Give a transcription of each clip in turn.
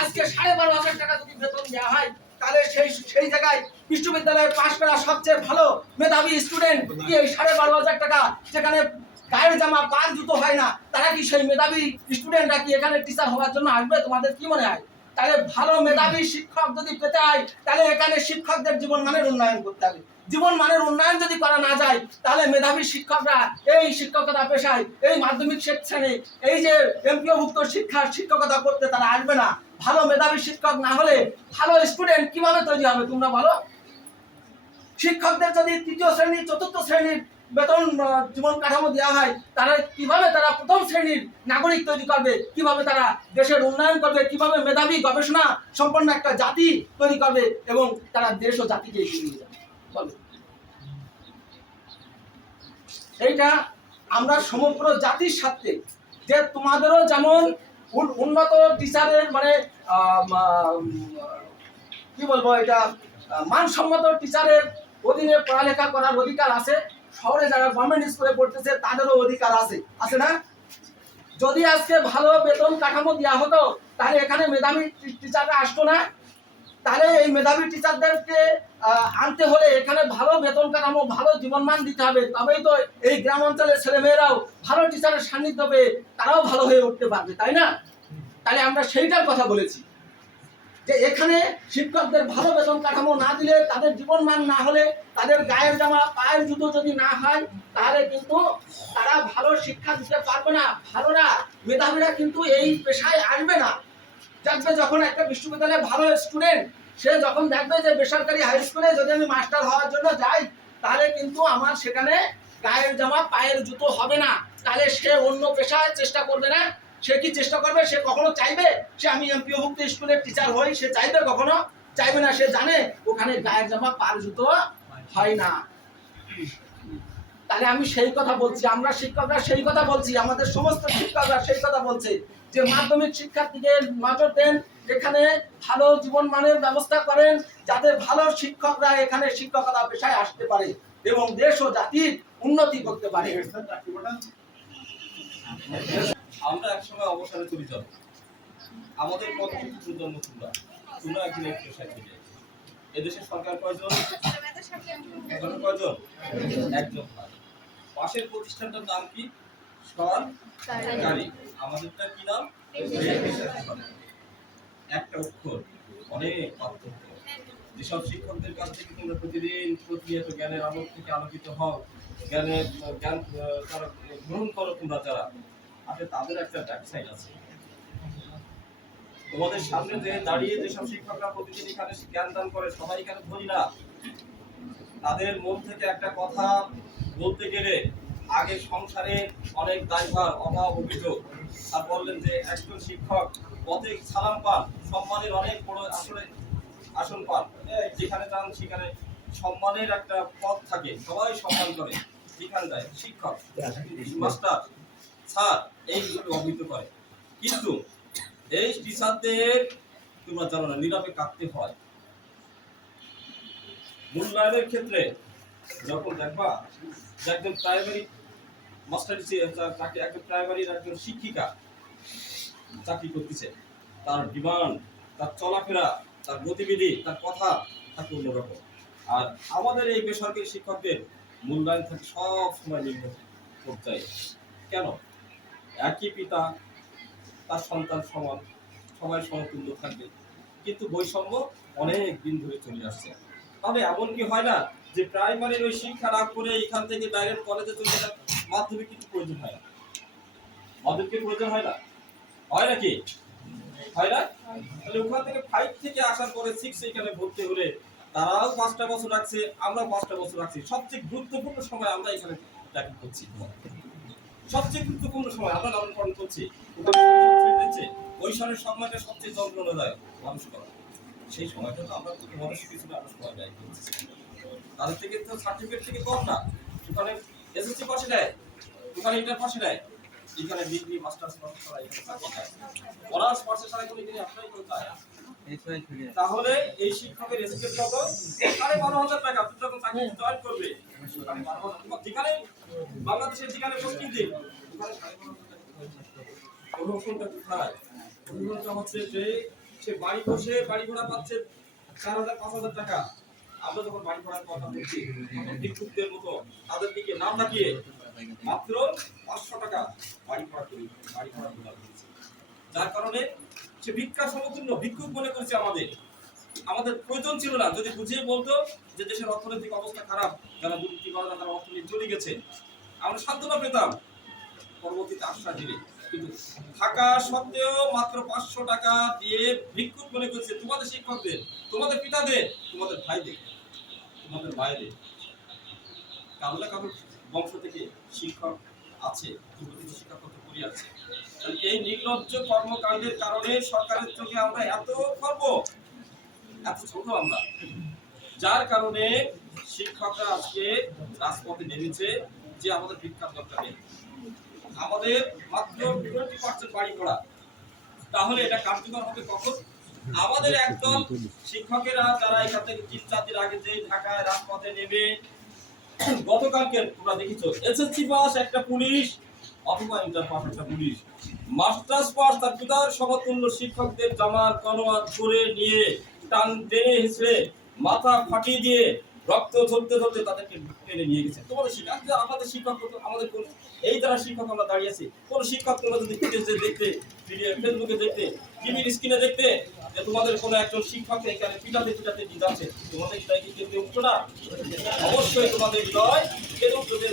আজকে সাড়ে বারো হাজার টাকা যদি বেতন দেওয়া হয়, তাহলে সেই সেই জায়গায় বিশ্ববিদ্যালয়ে পাশ করা সবচেয়ে ভালো মেধাবী স্টুডেন্ট এই সাড়ে বারো হাজার টাকা যেখানে গায়ের জামা পাঁচ জুতো হয় না, তারা কি সেই মেধাবী স্টুডেন্টরা কি এখানে টিচার হওয়ার জন্য আসবে? তোমাদের কি মনে হয়? তাহলে ভালো মেধাবী শিক্ষক যদি পেতে হয়, তাহলে এখানে শিক্ষকদের জীবন মানের উন্নয়ন করতে হবে। জীবন মানের উন্নয়ন যদি করা না যায়, তাহলে মেধাবী শিক্ষকরা এই শিক্ষকতা পেশায়, এই মাধ্যমিক শ্রেণি, এই যে এমপিওভুক্ত শিক্ষার শিক্ষকতা করতে তারা আসবে না। ভালো মেধাবী শিক্ষক না হলে ভালো স্টুডেন্ট কীভাবে তৈরি হবে তোমরা বলো? শিক্ষকদের যদি তৃতীয় শ্রেণি, চতুর্থ শ্রেণির বেতন জীবন কাঠামো দেওয়া হয় তাহলে কীভাবে তারা প্রথম শ্রেণির নাগরিক তৈরি করবে? কীভাবে তারা দেশের উন্নয়ন করবে? কীভাবে মেধাবী গবেষণা সম্পন্ন একটা জাতি তৈরি করবে? এবং তারা দেশ ও জাতিকে এগিয়ে নিয়ে যাবে। এইটা আমরা সমগ্র জাতির স্বার্থে, যে তোমাদেরও যেমন উন্নত টিচারের মানে কি বলব এটা, মানসম্মত টিচারের অধীনে পড়ালেখা করার অধিকার আছে, শহরে যারা গভর্নমেন্ট স্কুলে পড়তেছে তাদেরও অধিকার আছে। আছে না? যদি আজকে ভালো বেতন কাঠামো দেওয়া হতো, তাহলে এখানে মেধাবী টিচাররা আসতো না। তাহলে এই মেধাবী টিচারদেরকে আনতে হলে এখানে ভালো বেতন কাঠামো ভালো জীবনমান দিতে হবে। তবেই তো এই গ্রাম অঞ্চলের ছেলেমেয়েরাও ভালো টিচারের সান্নিধ্য পেয়ে তারাও ভালো হয়ে উঠতে পারবে, তাই না? তাহলে আমরা সেইটার কথা বলেছি। যে এখানে শিক্ষকদের ভালো বেতন কাঠামো না দিলে তাদের জীবন মান না হলে তাদের গায়ের জামা, পায়ের জুতো যদি না হয়, তাহলে কিন্তু তারা ভালো শিক্ষা দিতে পারবে না। ভালোরা, মেধাবীরা কিন্তু এই পেশায় আসবে না। দেখবে যখন একটা বিশ্ববিদ্যালয়ে ভালো স্টুডেন্ট সে যখন দেখবে যে বেসরকারি হাই স্কুলে যদি আমি মাস্টার হওয়ার জন্য যাই, তাহলে কিন্তু আমার সেখানে গায়ের জামা, পায়ের জুতো হবে না। তাহলে সে অন্য পেশায় চেষ্টা করবে না। সে কি চেষ্টা করবে? সে কখনো চাইবে? সে আমি এমপিওভুক্ত স্কুলের টিচার হই, সে চাইবে কখনো? চাইবে না, সে জানে ওখানে গায়ের জামা, পায়ের জুতো হয় না। তাহলে আমি সেই কথা বলছি, আমরা শিক্ষকরা সেই কথা বলছি, আমাদের সমস্ত শিক্ষকরা সেই কথা বলছে। যে মাধ্যমিক শিক্ষার দিকে নজর দেন এখানে ভালো জীবন মানের ব্যবস্থা করেন যাতে ভালো শিক্ষকরা এখানে শিক্ষকতা পেশায় আসতে পারে এবং দেশ ও জাতির উন্নতি করতে পারে। আমরা একসময় অবসরে চলে যাব। আমাদের পথ কিন্তু প্রজন্ম তোমরা? তোমরা একদিন এই পেশায় যাবে। এদেশের সরকার কয়জন? এখন কয়জন? একজন পাশের প্রতিষ্ঠানটার নাম কি? সরকারি আমাদেরটা কি নাম? একটা অক্ষর অনেক পার্থক্য। যেসব শিক্ষকদের কাছ থেকে তোমরা প্রতিদিন প্রতিনিয়ত জ্ঞানের আলোক থেকে আলোকিত হও জ্ঞানের জ্ঞান তারা গ্রহণ করো তোমরা যারা। আসলে তাদের একটা আছে। তোমাদের সামনে যে দাঁড়িয়ে যেসব শিক্ষকরা প্রতিদিন এখানে জ্ঞান দান করে সবাই এখানে ধরি না? তাদের মন থেকে একটা কথা বলতে গেলে আগে সংসারে অনেক দায়ভার, অভাব, অভিযোগ। আর বললেন যে একজন শিক্ষক পথে সালাম পান, সম্মানের অনেক বড় আসলে আসন পান। যেখানে যান, সেখানে সম্মানের একটা পথ থাকে। সবাই সম্মান করে যেখানে যায় শিক্ষক, মাস্টার, স্যার এইগুলো অবহিত করে কিন্তু এই টিচারদের তোমরা জানো না, নীরবে কাঁদতে হয়। মূল্যায়নের ক্ষেত্রে যখন দেখবা একজন প্রাইমারি মাস্টার তাকে একজন প্রাইমারির একজন শিক্ষিকা চাকরি করতেছে। তার ডিমান্ড তার চলাফেরা, তার গতিবিধি, তার কথা থাকে অন্যরকম আর আমাদের এই বেসরকারি শিক্ষকদের মূল্যায়ন থাকে সব সময় নিম্ন পর্যায়ে। কেন? একই পিতা, তার সন্তান সমান, সবাই সমতুল্য থাকবে। কিন্তু বৈষম্য অনেক দিন ধরে চলে আসছে। তবে এমন কি হয় না যে প্রাইমারির ওই শিক্ষা লাভ করে এখান থেকে ডাইরেক্ট কলেজে চলে যান মাধ্যমিক কিন্তু প্রয়োজন হয় না? মাধ্যমিকের প্রয়োজন হয় না? হয় নাকি? হয় না? তাহলে ওখান থেকে ফাইভ থেকে আসার পরে সিক্স এখানে ভর্তি হলে তারাও পাঁচটা বছর রাখছে, আমরাও পাঁচটা বছর রাখছি। সবচেয়ে গুরুত্বপূর্ণ সময় আমরা এখানে চাকরি করছি। সবচেয়ে গুরুত্বপূর্ণ সময় আমরা লালন পালন করছি। ওই সময়ের সময়টা সবচেয়ে যন্ত্রণাদায়ক মানুষ করা। সেই সময়টা তো আমরা খুব মানুষ পিছনে আমরা সময় ব্যয় করছি তাদের থেকে তো সার্টিফিকেট থেকে কম না। ওখানে এসএসসি পাশে ওখানে ইন্টার পাশে এখানে ডিগ্রি, মাস্টার্স এখানে অনার্স পাশে কোনো অ্যাপ্লাই করতে তাহলে এই শিক্ষকের কত? সাড়ে বারো হাজার টাকা যখন চাকরি জয়েন করবে। যেখানে বাংলাদেশের যেখানে কোথায় হচ্ছে যে, সে বাড়ি বসে বাড়ি ভাড়া পাচ্ছে চার হাজার, পাঁচ হাজার টাকা। আমরা যখন বাড়ি ভাড়ার কথা বলছি ভিক্ষুকদের মতো তাদের দিকে না তাকিয়ে মাত্র পাঁচশো টাকা বাড়ি ভাড়া করি, বাড়ি করেছি। যার কারণে সে ভিক্ষা সমতুল্য ভিক্ষুক মনে করছে আমাদের। আমাদের প্রয়োজন ছিল না। যদি বুঝিয়ে বলতো যে দেশের অর্থনৈতিক অবস্থা খারাপ, যারা দুর্নীতি করে তারা অর্থনীতি চলে গেছে, আমরা সান্ত্বনা পেতাম। পরবর্তীতে আশ্বাস দিলে থাকা সত্ত্বেও মাত্র পাঁচশো টাকা দিয়ে ভিক্ষুক মনে করছে, তোমাদের শিক্ষকদের, তোমাদের পিতাদের, তোমাদের ভাইদের তোমাদের ভাইদের। কারও না বংশ থেকে শিক্ষক আছে শিক্ষাগত আছে। এই নির্লজ্জ কর্মকাণ্ডের কারণে সরকারের চোখে আমরা এত গর্ব, এত ছোট আমরা। যার কারণে শিক্ষকরা আজকে রাজপথে নেমেছে যে আমাদের ভিক্ষার দরকার নেই। আমাদের মাত্র টোয়েন্টি পার্সেন্ট বাড়ি পড়া তাহলে এটা কার্যকর হবে কখন? আমাদের একদল শিক্ষকেরা যারা এখান থেকে তিন চার আগে যে ঢাকায় রাজপথে নেমে গতকালকে তোমরা দেখেছ, এসএসসি পাস একটা পুলিশ, অথবা ইন্টার পাস একটা পুলিশ। মাস্টার্স পাস তার পিতার সমতুল্য শিক্ষকদের জামার কনোয়াত করে নিয়ে টান টেনে হিসড়ে মাথা ফাটিয়ে দিয়ে রক্ত ধরতে ধরতে তাদেরকে টেনে নিয়ে গেছে। তোমাদের শিক্ষক আমাদের শিক্ষক আমাদের কোন এই যারা শিক্ষক আমরা দাঁড়িয়ে আছি, কোন শিক্ষক তোমরা যদি ফিটেজে দেখতে ফেসবুকে দেখতে টিভির স্ক্রিনে দেখতে, যে তোমাদের কোনো একজন শিক্ষক এখানে পিটাতে পিটাতে নিয়ে যাচ্ছে, তোমাদের হৃদয় কি কেঁদে উঠছো না? অবশ্যই তোমাদের হৃদয় কেঁদে উঠছো যে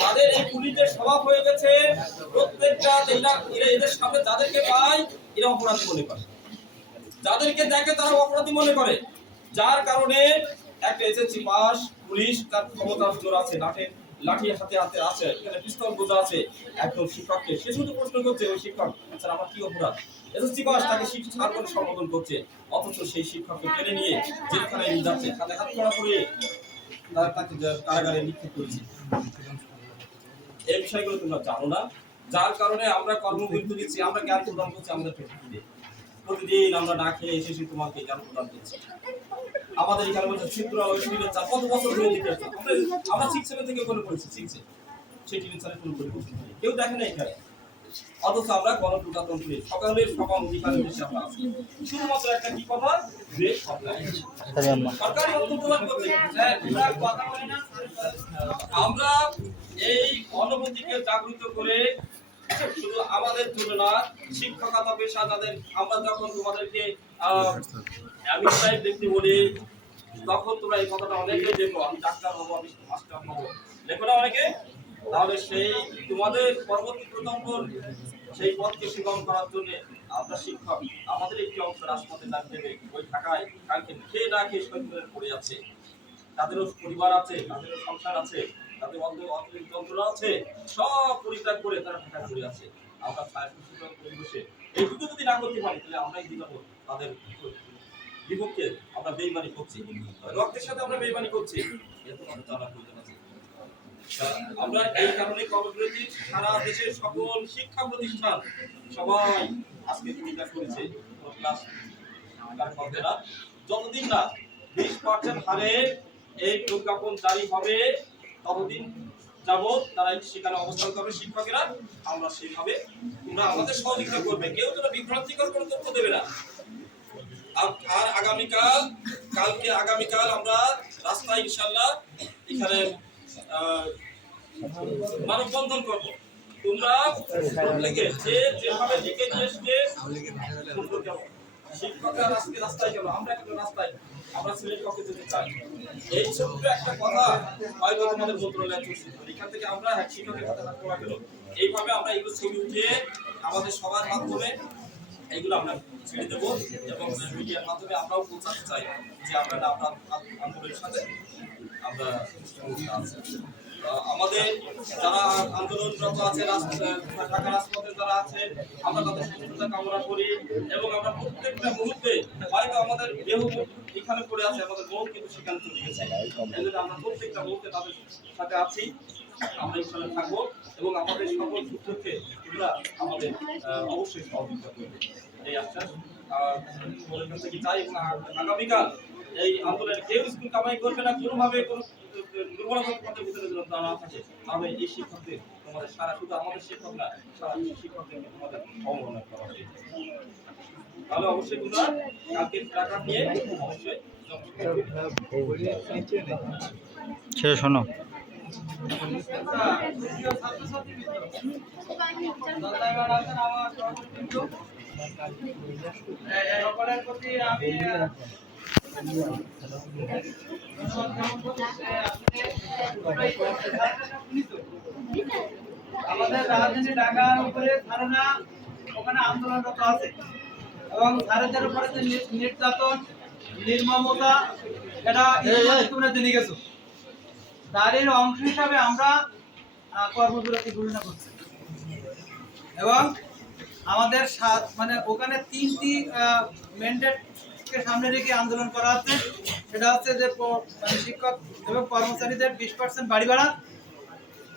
তাদের এই পুলিশের স্বভাব হয়ে গেছে, প্রত্যেকটা এরা এদের সামনে যাদেরকে পায়, এরা অপরাধ মনে করে যাদেরকে দেখে তারা অপরাধী মনে করে। যার কারণে একটা এসএসসি পাস, পুলিশ তার ক্ষমতার জোর আছে, লাঠি লাঠি হাতে হাতে আছে, এখানে পিস্তল বোঝা আছে। একজন শিক্ষককে, সে শুধু প্রশ্ন করছে, ওই শিক্ষক, স্যার, আমার কি অপরাধ? এসএসসি পাস তাকে শিক্ষা করে সম্বোধন করছে। অথচ সেই শিক্ষককে টেনে নিয়ে জেলখানায় নিয়ে যাচ্ছে। হাতে হাত করা করে তার তাকে কারাগারে নিক্ষেপ করেছে। এই বিষয়গুলো তোমরা জানো না। যার কারণে আমরা কর্মবিরতি দিচ্ছি আমরা জ্ঞান প্রদান করছি আমাদের প্রতিদিন প্রতিদিন আমরা না খেয়ে এসে তোমাকে জ্ঞান প্রদান করছি? আমাদের এখানে বলছে চিত্র ওই টিভির চা কত বছর ধরে দেখে আসছে আমরা সিক্স সেভেন থেকে কোনো পড়েছি সিক্সে সেই টিভির চালে কোনো পরিবর্তন নেই কেউ দেখে না এখানে। অথচ আমরা গণপ্রজাতন্ত্রে সকালের সকাল অধিকারের দেশে আমরা আছি। শুধুমাত্র একটা কি কথা যে সরকারি অর্থ প্রদান করছে। হ্যাঁ, কথা? আমরা এই অনুভূতিকে জাগ্রত করে শুধু আমাদের জন্য না, শিক্ষকতা পেশা যাদের, আমরা যখন তোমাদেরকে আমি সাহেব দেখতে বলি, তখন তোমরা এই কথাটা অনেকে দেখো, আমি ডাক্তার হব, আমি মাস্টার হব। দেখো না অনেকে? তাহলে সেই তোমাদের পরবর্তী প্রজন্মর সেই পথকে সুগম করার জন্য আমরা শিক্ষক, আমাদের একটি অংশ রাজপথে ডাক দেবে, ওই টাকায় কালকে খেয়ে না খেয়ে হয়ে পড়ে আছে তাদেরও পরিবার আছে, তাদেরও সংসার আছে। তাদের অন্ধ অর্থনৈতিক যন্ত্রণা আছে, সব পরিত্যাগ করে তারা ঢাকা পড়ে আছে আমরা ছায়া সুশীতল পরিবেশে এইটুকু যদি না করতে পারি, তাহলে আমরাই দিলাম তাদের বিপক্ষে। আমরা বেইমানি করছি। রক্তের সাথে আমরা বেইমানি করছি। এত কথা জানার প্রয়োজন আছে আমরা এই কারণে কর্মবিরতি সারা দেশের সকল শিক্ষা প্রতিষ্ঠান, সবাই আজকে ভূমিকা করেছে। ক্লাস যতদিন না বিশ পার্সেন্ট হারে এই প্রজ্ঞাপন জারি হবে ততদিন যাবৎ তারা সেখানে অবস্থান করবে শিক্ষকেরা। আমরা সেইভাবে তোমরা আমাদের সহযোগিতা করবে। কেউ তোরা বিভ্রান্তিকর কোনো তথ্য দেবে না। আর- আগামীকাল কালকে আগামীকাল আমরা রাস্তায় ইনশাল্লাহ এখানে মানববন্ধন করব। তোমরা প্রত্যেকে যে যেভাবে লিখে নিয়ে যাব শিক্ষকরা আজকে রাস্তায় গেল, আমরা এখন রাস্তায়? আমরা সিলেট পক্ষে যেতে চাই। এই একটা কথা হয়তো তোমাদের এখান থেকে আমরা শিক্ষকের গেল এইভাবে আমরা এগুলো ছবি উঠিয়ে আমাদের সবার মাধ্যমে এইগুলো আমরা ছেড়ে দেবো এবং মিডিয়ার মাধ্যমে আমরাও পৌঁছাতে চাই যে আমরা আমরা আন্দোলনের সাথে আমরা আমাদের যারা আন্দোলনরত আছে ঢাকা রাজপথে যারা আছে আমরা তাদের সুস্থতা কামনা করি এবং আমরা প্রত্যেকটা মুহূর্তে হয়তো আমাদের দেহ এখানে পড়ে আছে আমাদের মন কিন্তু সেখানে চলে গেছে। এই আমরা প্রত্যেকটা মুহূর্তে তাদের সাথে আছি। আমরা এখানে থাকব এবং আমাদের সকল সূত্রকে তোমরা আমাদের অবশ্যই সহযোগিতা করবে। এই আশ্বাস আহ, তোমাদের কাছ থেকে চাই? আগামীকাল এই আন্দোলনে কেউ স্কুল কামাই করবে না কোনোভাবে কোনো দুর্বলতার পথে ভিতরে যেন তারা থাকে তাহলে এই শিক্ষকদের তোমাদের সারা শুধু আমাদের শিক্ষক না সারা শিক্ষকদেরকে তোমাদের অবমাননা করা হয়েছে। তাহলে অবশ্যই তোমরা কালকে টাকা নিয়ে অবশ্যই ছেড়ে শোনো। সকলের প্রতি আমি আমাদের রাজধানী ঢাকার উপরে ধারণা ওখানে আন্দোলনরত আছে। এবং ভারতের উপরে যে নির্যাতন নির্মমতা এটা তোমরা জেনে গেছো। তারই অংশ হিসাবে আমরা কর্মবিরতি ঘোষণা করছি। এবং আমাদের মানে ওখানে তিনটি ম্যান্ডেটকে সামনে রেখে আন্দোলন করা হচ্ছে সেটা হচ্ছে যে মানে শিক্ষক এবং কর্মচারীদের বিশ পার্সেন্ট বাড়ি ভাড়া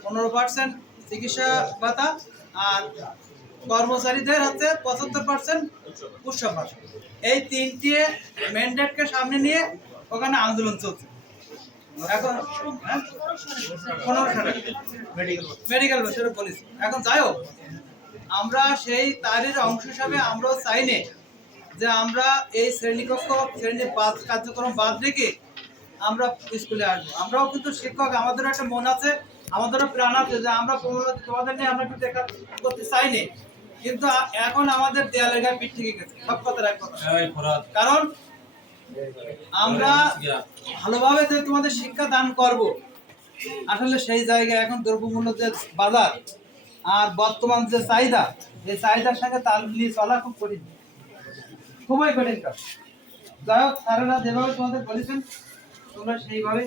পনেরো পার্সেন্ট চিকিৎসা ভাতা আর কর্মচারীদের হচ্ছে পঁচাত্তর পার্সেন্ট উৎসব এই তিনটি ম্যান্ডেটকে সামনে নিয়ে ওখানে আন্দোলন চলছে। এখন হ্যাঁ? পনেরো সালে। মেডিকেল সেটা পুলিশ এখন যাই হোক আমরা সেই তারের অংশ হিসাবে আমরাও চাই নে যে আমরা এই শ্রেণীকক্ষ শ্রেণি বাদ কার্যক্রম বাদ রেখে আমরা স্কুলে আসব। আমরাও কিন্তু শিক্ষক আমাদের একটা মন আছে আমাদেরও প্রাণ আছে যে আমরা তোমাদের নিয়ে আমরা একটু দেখা করতে চাই নে কিন্তু এখন আমাদের দেয়ালের গায়ে পিঠ থেকে গেছে সব কথার এক কথা। কারণ আমরা ভালোভাবে যে তোমাদের শিক্ষা দান করব আসলে সেই জায়গায় এখন দ্রব্যমূল্য যে বাজার আর বর্তমান যে চাহিদা এই চাহিদার সঙ্গে তাল মিলিয়ে চলা খুব কঠিন। খুবই কঠিন কাজ যাই হোক, স্যারেরা যেভাবে তোমাদের বলেছেন, তোমরা সেইভাবে,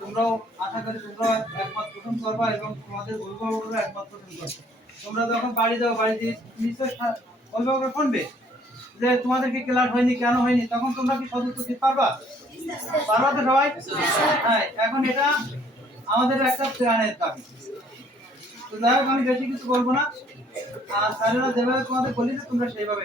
তোমরাও আশা করি তোমরা একমাত্র প্রথম করবা এবং তোমাদের অভিভাবকরা একমত পোষণ করবে। তোমরা যখন বাড়ি যাও, বাড়িতে নিশ্চয়ই সা- অভিভাবকরা শুনবে যে তোমাদেরকে ক্লাস হয়নি, কেন হয়নি, তখন তোমরা কি সদস্য দিতে পারবা? পারবা তো সবাই? হ্যাঁ এখন এটা আমাদের একটা প্রাণের দাবি। তো যাই হোক, আমি বেশি কিছু বলব না। আর স্যারেরা যেভাবে তোমাদের বলেছে, তোমরা সেইভাবে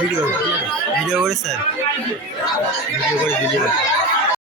ভিডিও ভিডিও করে স্যার। ভিডিও করে ভিডিও